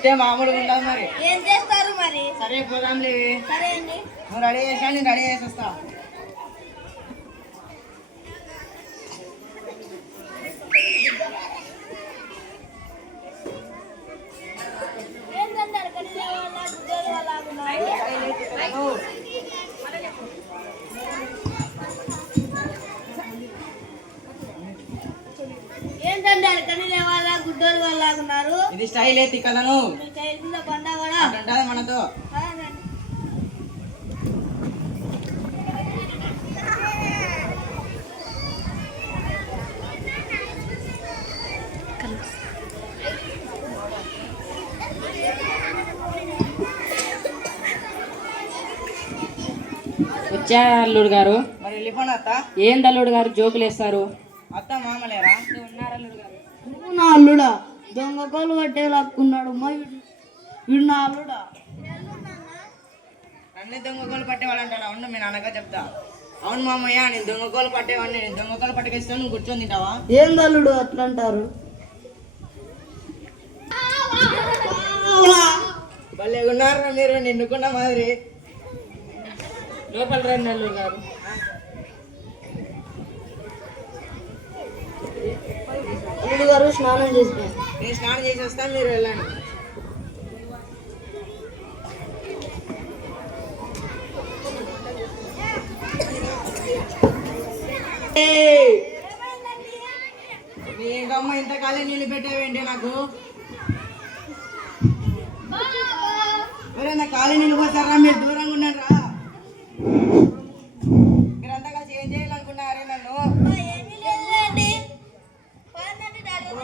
చూస్తే మామూలుగా ఉండదు మరి. ఏం చేస్తారు మరి? సరే పోదాంలే. సరే అండి. నువ్వు రెడీ చేసా, నేను రెడీ చేసి వస్తా. ఏంటంటే అక్కడికి వాళ్ళ గుడ్డోలు వాళ్ళ ఆగున్నారు. ఏంటంటే అక్కడికి వాళ్ళ గుడ్డోలు వాళ్ళ ఆగున్నారు. ఇది స్టైల్ ఎత్తి కలను బండా కూడా అంటది మనతో. వచ్చా అల్లుడు గారు? మరి వెళ్ళిపోను అత్త. ఏంది అల్లుడు గారు జోకులు వేస్తారు? అత్త మామలేరా? ఉన్నారు అల్లుడు గారు. నువ్వు నా అల్లుడా? దొంగ కోలు కట్టే లాక్కున్నాడు మా వీడు నా అల్లుడా? అన్ని దొంగకోలు పట్టేవాడు అంటాడు. అవును మీ నాన్నగా చెప్తా. అవును మామయ్య, నేను దొంగకోలు పట్టేవాడిని. నేను దొంగకోలు పట్టుకేస్తాను, నువ్వు కూర్చొని తింటావా? ఏం అల్లుడు అట్లా అంటారు? భలే ఉన్నారు మీరు, నిన్నుకున్న మాదిరి. లోపల రండి అల్లుడు గారు. అల్లుడు గారు స్నానం చేసిన. నేను స్నానం చేసి వస్తాను, మీరు వెళ్ళండి. నీకమ్మ ఇంతకాలం నీళ్ళు పెట్టావేంటి నాకు? ఎవరైనా ఖాళీ నీళ్ళు పోతారా? మీరు దూరంగా ఉన్నారా? మీరంతా కలిసి ఏం చేయాలనుకున్నారే నన్ను?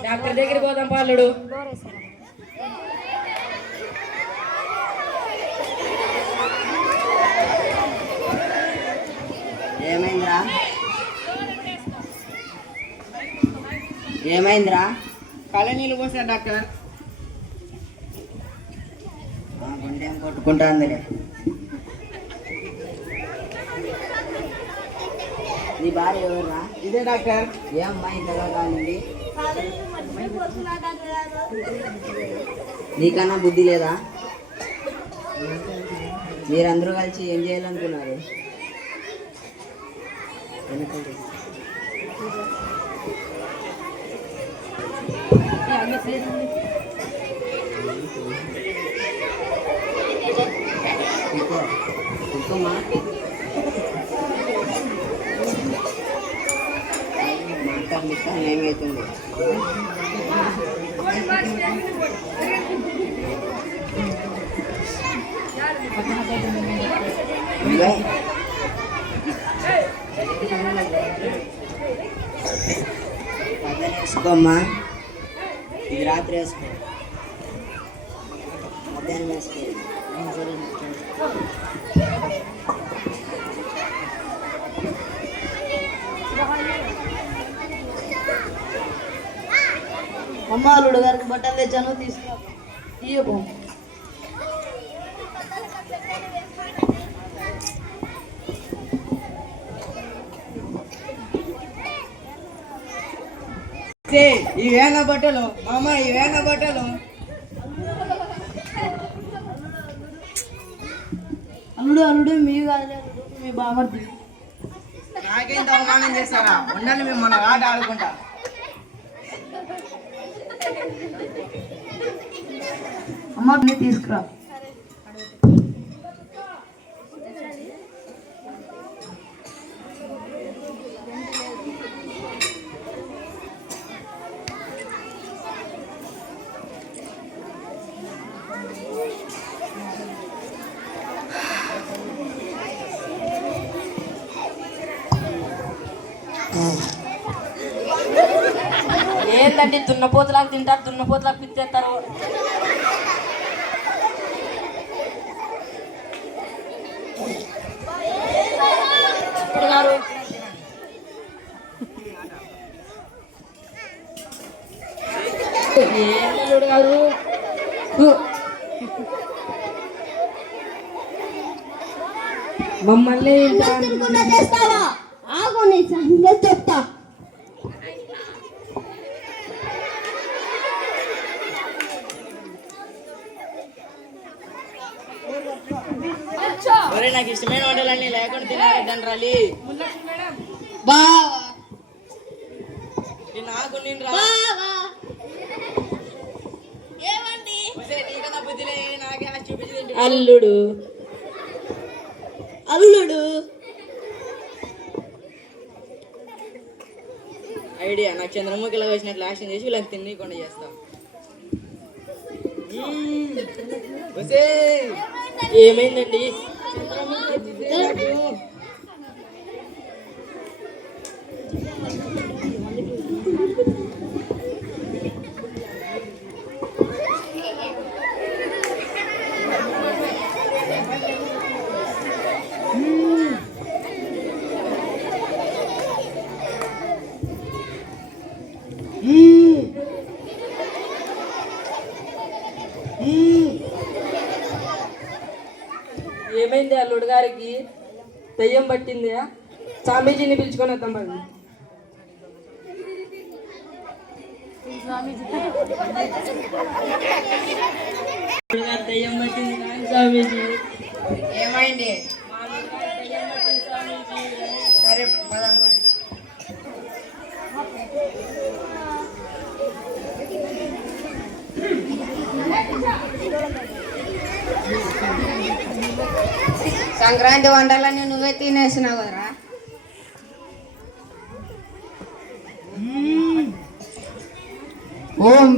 డాక్టర్ దగ్గరికి పోదాం పాలుడు. ఏమైందిరా? ఏమైందిరా? ఖాళీ నీళ్ళు పోసారు డాక్టర్. గుండెం కొట్టుకుంటా అందులే. నీ భార్య ఎవర్రా? ఇదే డాక్టర్. ఏ అమ్మాయి ఇంతగా కానింది? నీకన్నా బుద్ధి లేదా? మీరందరూ కలిసి ఏం చేయాలనుకున్నారు? ఏమవుతుంది? వేసుకోమ్మా, ఇది రాత్రి వేసుకో, మధ్యాహ్నం వేసుకో. అమ్మ అల్లుడు గారికి బట్టలు తెచ్చాను, తీసుకో. తీయకు. ఇవేనా బట్టలు మామ? ఇవేనా బట్టలు? అల్లుడు అల్లుడు మీ కాదు, మీ బామర్ది. నాకేంత అవమానం చేస్తారా? ఉండండి, మేము మన ఆట ఆడుకుంటా. అమ్మ తీసుకురా. ఏంటండి దున్నపోతులాగా తింటారు, దున్నపోతులాగా పిచ్చేస్తారు. ఏడు గారు మమ్మల్ని చేస్తావా? ఆగు, నీ సంగతి చెప్తా. తండ్రాలి బావా నాకు నిన్ను బావా ఏమండి నీకన్నా బుద్ధిలే నాకే చూపించింది అల్లుడు అల్లుడు ఐడియా నాకు చంద్రముఖిలో వచ్చినట్లు యాక్షన్ చేసి వీళ్ళకి తిన్నీకుండా చేస్తాం. ఏమైందండి? ఏమైంది అల్లుడు గారికి? దెయ్యం పట్టింది? స్వామీజీని పిలుచుకొని వద్దాం పడి. దెయ్యం పట్టింది కానీ స్వామీజీ. ఏమైంది? సరే పదం. సంక్రాంతి వంటలన్నీ నువ్వే తినేసినావు కదరా. ఓం